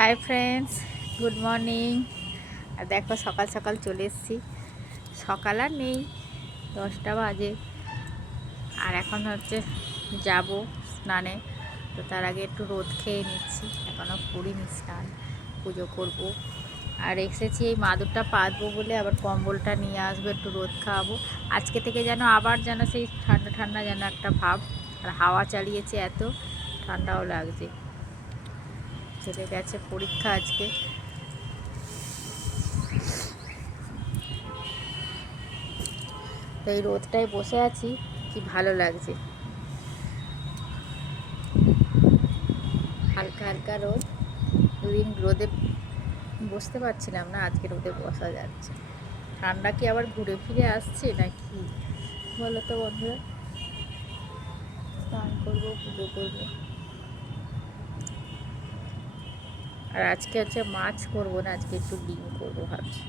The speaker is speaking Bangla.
High friends, good morning. আর দেখো সকাল সকাল চলে এসেছি। সকাল আর নেই, 10টা বাজে। আর এখন হচ্ছে যাব স্নানে। তো তার আগে একটু রোদ খেয়ে নিচ্ছি, এখনও করিনি স্নান, পুজো করব। আর এসেছি এই মাদুরটা পাতবো বলে, আবার কম্বলটা নিয়ে আসবো, একটু রোদ খাওয়াবো। আজকে থেকে যেন আবার যেন সেই ঠান্ডা ঠান্ডা যেন একটা ভাব। আর হাওয়া চালিয়েছে, এত ঠান্ডাও লাগছে। ছেলে গেছে পরীক্ষা আজকে। তো এই রোদটায় বসে আছি, কি ভালো লাগছে। হালকা হালকা রোদ। দুদিন রোদে বসতে পারছিলাম না, আজকে রোদে বসা যাচ্ছে। ঠান্ডা কি আবার ঘুরে ফিরে আসছে নাকি বলো তো বন্ধুরা? স্নান করবো, পুজো করবো। আর আজকে হচ্ছে মাছ করবো না, আজকে একটু ডিম করবো ভাবছি।